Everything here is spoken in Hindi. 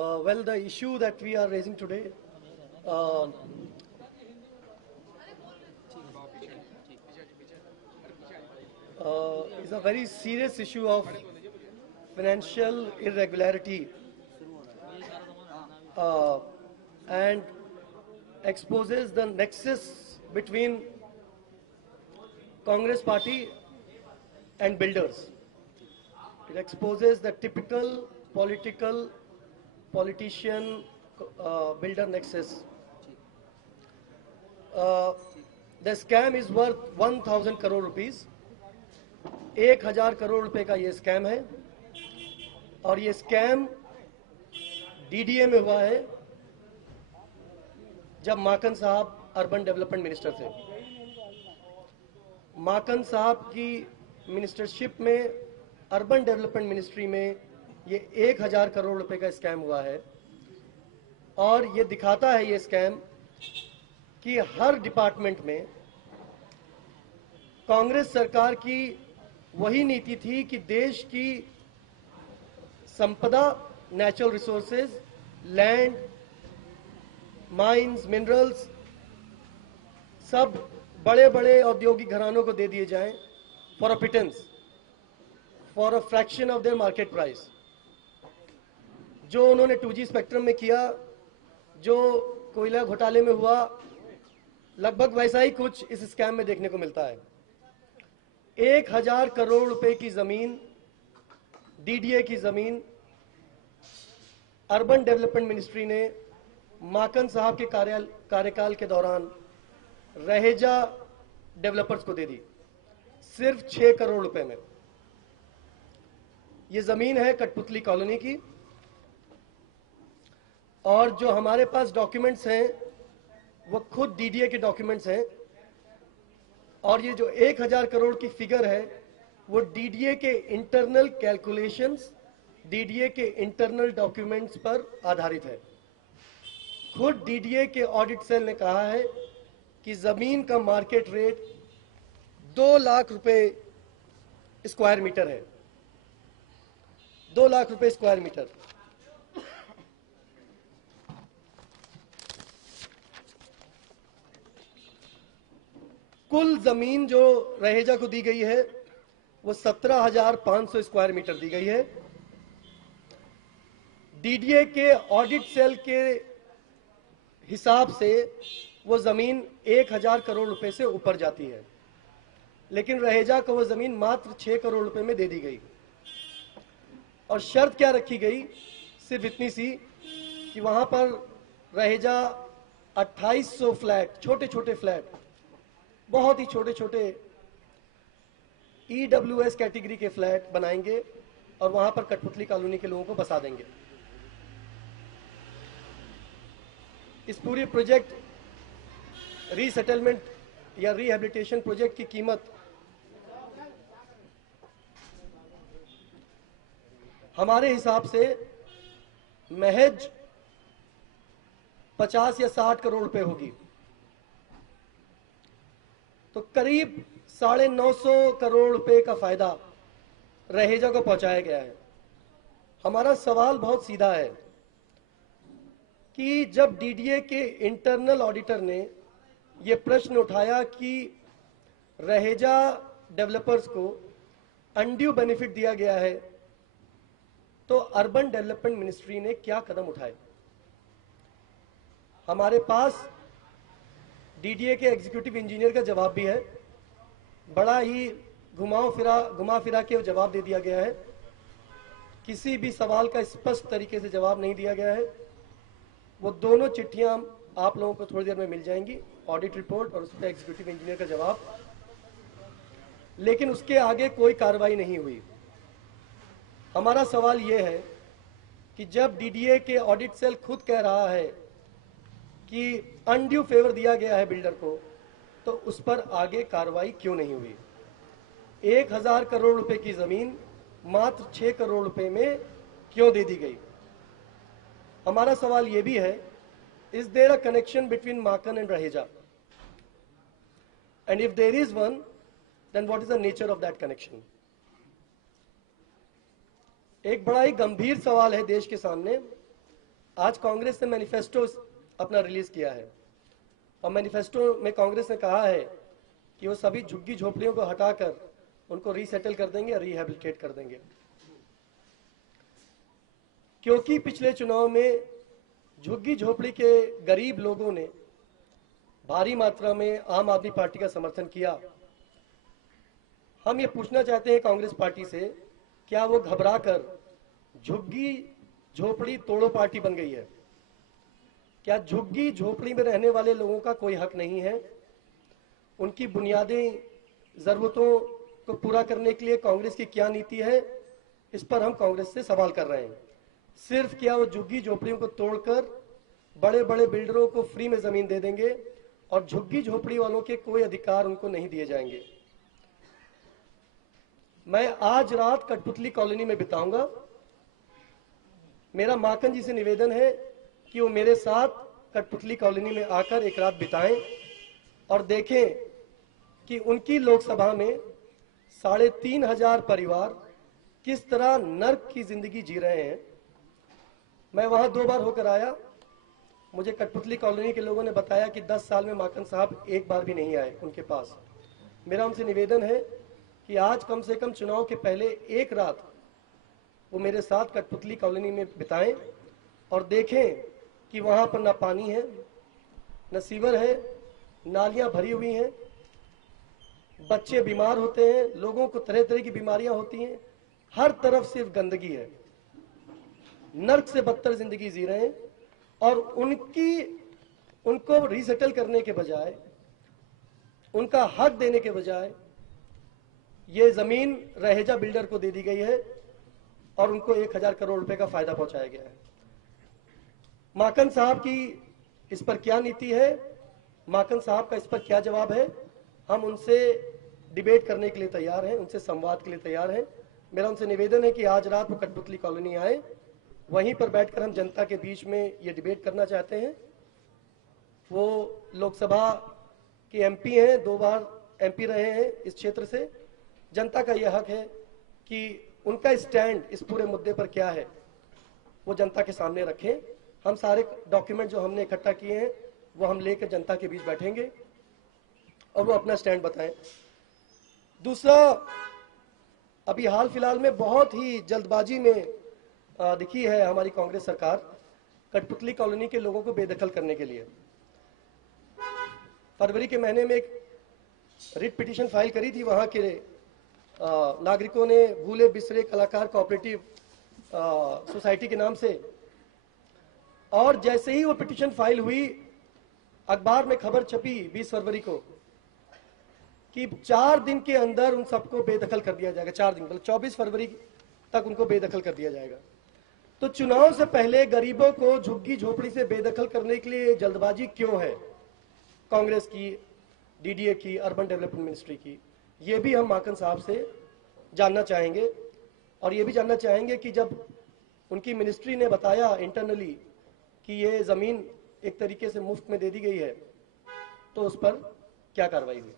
Well, the issue that we are raising today uh, is a very serious issue of financial irregularity uh, and exposes the nexus between Congress party and builders. It exposes the typical politician builder nexus. Uh, the scam is worth 1,000 crore rupees. 1,000 crore रुपए का ये स्कैम है और ये स्कैम डीडीए में हुआ है जब माकन साहब अर्बन डेवलपमेंट मिनिस्टर थे। माकन साहब की मिनिस्टरशिप में अर्बन डेवलपमेंट मिनिस्ट्री में ये 1,000 करोड़ रुपए का स्कैम हुआ है और ये दिखाता है ये स्कैम कि हर डिपार्टमेंट में कांग्रेस सरकार की वही नीति थी कि देश की संपदा, natural resources, land, mines, minerals सब बड़े बड़े औद्योगिक घरानों को दे दिए जाएं for a pittance, for a fraction of their market price. जो उन्होंने 2G स्पेक्ट्रम में किया, जो कोयला घोटाले में हुआ, लगभग वैसा ही कुछ इस स्कैम में देखने को मिलता है। 1,000 करोड़ रुपए की जमीन, डीडीए की जमीन अर्बन डेवलपमेंट मिनिस्ट्री ने माकन साहब के कार्यकाल के दौरान रहेजा डेवलपर्स को दे दी, सिर्फ 6 करोड़ रुपए में। ये जमीन है कठपुतली कॉलोनी की और जो हमारे पास डॉक्यूमेंट्स हैं वो खुद डीडीए के डॉक्यूमेंट्स हैं और ये जो 1,000 करोड़ की फिगर है वो डीडीए के इंटरनल कैलकुलेशंस, डीडीए के इंटरनल डॉक्यूमेंट्स पर आधारित है। खुद डीडीए के ऑडिट सेल ने कहा है कि जमीन का मार्केट रेट 2 लाख रुपए स्क्वायर मीटर है। 2 लाख रुपए स्क्वायर मीटर। कुल जमीन जो रहेजा को दी गई है वो 17,500 स्क्वायर मीटर दी गई है। डीडीए के ऑडिट सेल के हिसाब से वो जमीन 1,000 करोड़ रुपए से ऊपर जाती है, लेकिन रहेजा को वो जमीन मात्र 6 करोड़ रुपए में दे दी गई। और शर्त क्या रखी गई? सिर्फ इतनी सी कि वहां पर रहेजा 2,800 फ्लैट, छोटे छोटे फ्लैट, बहुत ही छोटे छोटे EWS कैटेगरी के फ्लैट बनाएंगे और वहां पर कठपुतली कॉलोनी के लोगों को बसा देंगे। इस पूरे प्रोजेक्ट रीसेटलमेंट या रिहेबिलिटेशन प्रोजेक्ट की कीमत हमारे हिसाब से महज 50 या 60 करोड़ रुपए होगी। तो करीब 950 करोड़ रुपए का फायदा रहेजा को पहुंचाया गया है। हमारा सवाल बहुत सीधा है कि जब डीडीए के इंटरनल ऑडिटर ने यह प्रश्न उठाया कि रहेजा डेवलपर्स को अनड्यू बेनिफिट दिया गया है, तो अर्बन डेवलपमेंट मिनिस्ट्री ने क्या कदम उठाए? हमारे पास डीडीए के एग्जीक्यूटिव इंजीनियर का जवाब भी है। बड़ा ही घुमा फिरा के जवाब दे दिया गया है। किसी भी सवाल का स्पष्ट तरीके से जवाब नहीं दिया गया है। वो दोनों चिट्ठियां आप लोगों को थोड़ी देर में मिल जाएंगी, ऑडिट रिपोर्ट और उस पर एग्जीक्यूटिव इंजीनियर का जवाब, लेकिन उसके आगे कोई कार्रवाई नहीं हुई। हमारा सवाल यह है कि जब डीडीए के ऑडिट सेल खुद कह रहा है कि अनड्यू फेवर दिया गया है बिल्डर को, तो उस पर आगे कार्रवाई क्यों नहीं हुई? 1,000 करोड़ रुपए की जमीन मात्र 6 करोड़ रुपए में क्यों दे दी गई? हमारा सवाल यह भी है, is there a connection between Maken and Raheja? And if there is one, then what is the nature of that connection? एक बड़ा ही गंभीर सवाल है देश के सामने आज कांग्रेस ने मैनिफेस्टो अपना रिलीज किया है और मैनिफेस्टो में कांग्रेस ने कहा है कि वो सभी झुग्गी झोपड़ियों को हटाकर उनको रीसेटल कर देंगे, रिहेबिलिटेट कर देंगे। क्योंकि पिछले चुनाव में झुग्गी झोपड़ी के गरीब लोगों ने भारी मात्रा में आम आदमी पार्टी का समर्थन किया। हम ये पूछना चाहते हैं कांग्रेस पार्टी से, क्या वो घबराकर झुग्गी झोपड़ी तोड़ो पार्टी बन गई है? क्या झुग्गी झोपड़ी में रहने वाले लोगों का कोई हक नहीं है? उनकी बुनियादी जरूरतों को पूरा करने के लिए कांग्रेस की क्या नीति है? इस पर हम कांग्रेस से सवाल कर रहे हैं। सिर्फ क्या वो झुग्गी झोपड़ियों को तोड़कर बड़े बड़े बिल्डरों को फ्री में जमीन दे देंगे और झुग्गी झोपड़ी वालों के कोई अधिकार उनको नहीं दिए जाएंगे? मैं आज रात कठपुतली कॉलोनी में बिताऊंगा। मेरा माखन जी से निवेदन है कि वो मेरे साथ कठपुतली कॉलोनी में आकर एक रात बिताएं और देखें कि उनकी लोकसभा में 3,500 परिवार किस तरह नर्क की जिंदगी जी रहे हैं। मैं वहां 2 बार होकर आया। मुझे कठपुतली कॉलोनी के लोगों ने बताया कि 10 साल में माखन साहब एक बार भी नहीं आए उनके पास। मेरा उनसे निवेदन है कि आज कम से कम चुनाव के पहले एक रात वो मेरे साथ कठपुतली कॉलोनी में बिताएं और देखें कि वहां पर ना पानी है, न सीवर है, नालियां भरी हुई हैं, बच्चे बीमार होते हैं, लोगों को तरह तरह की बीमारियां होती हैं, हर तरफ सिर्फ गंदगी है। नर्क से बदतर जिंदगी जी रहे हैं और उनको रीसेटल करने के बजाय, उनका हक देने के बजाय ये जमीन रहेजा बिल्डर को दे दी गई है और उनको 1,000 करोड़ रुपए का फायदा पहुंचाया गया है। माखन साहब की इस पर क्या नीति है, माखन साहब का इस पर क्या जवाब है? हम उनसे डिबेट करने के लिए तैयार हैं, उनसे संवाद के लिए तैयार हैं। मेरा उनसे निवेदन है कि आज रात वो कठपुतली कॉलोनी आए, वहीं पर बैठकर हम जनता के बीच में ये डिबेट करना चाहते हैं। वो लोकसभा के एमपी हैं, 2 बार एमपी रहे हैं इस क्षेत्र से। जनता का यह हक है कि उनका स्टैंड इस पूरे मुद्दे पर क्या है वो जनता के सामने रखें। हम सारे डॉक्यूमेंट जो हमने इकट्ठा किए हैं वो हम लेकर जनता के बीच बैठेंगे और वो अपना स्टैंड बताएं। दूसरा, अभी हाल फिलहाल में बहुत ही जल्दबाजी में दिखी है हमारी कांग्रेस सरकार कठपुतली कॉलोनी के लोगों को बेदखल करने के लिए। फरवरी के महीने में एक रिट पिटीशन फाइल करी थी वहां के नागरिकों ने, भूले बिसरे कलाकार कोऑपरेटिव सोसाइटी के नाम से। और जैसे ही वो पिटीशन फाइल हुई, अखबार में खबर छपी 20 फरवरी को कि 4 दिन के अंदर उन सबको बेदखल कर दिया जाएगा। 4 दिन, मतलब 24 फरवरी तक उनको बेदखल कर दिया जाएगा। तो चुनाव से पहले गरीबों को झुग्गी झोपड़ी से बेदखल करने के लिए जल्दबाजी क्यों है कांग्रेस की, डीडीए की, अर्बन डेवलपमेंट मिनिस्ट्री की? ये भी हम माखन साहब से जानना चाहेंगे। और ये भी जानना चाहेंगे कि जब उनकी मिनिस्ट्री ने बताया इंटरनली कि ये जमीन एक तरीके से मुफ्त में दे दी गई है, तो उस पर क्या कार्रवाई हुई?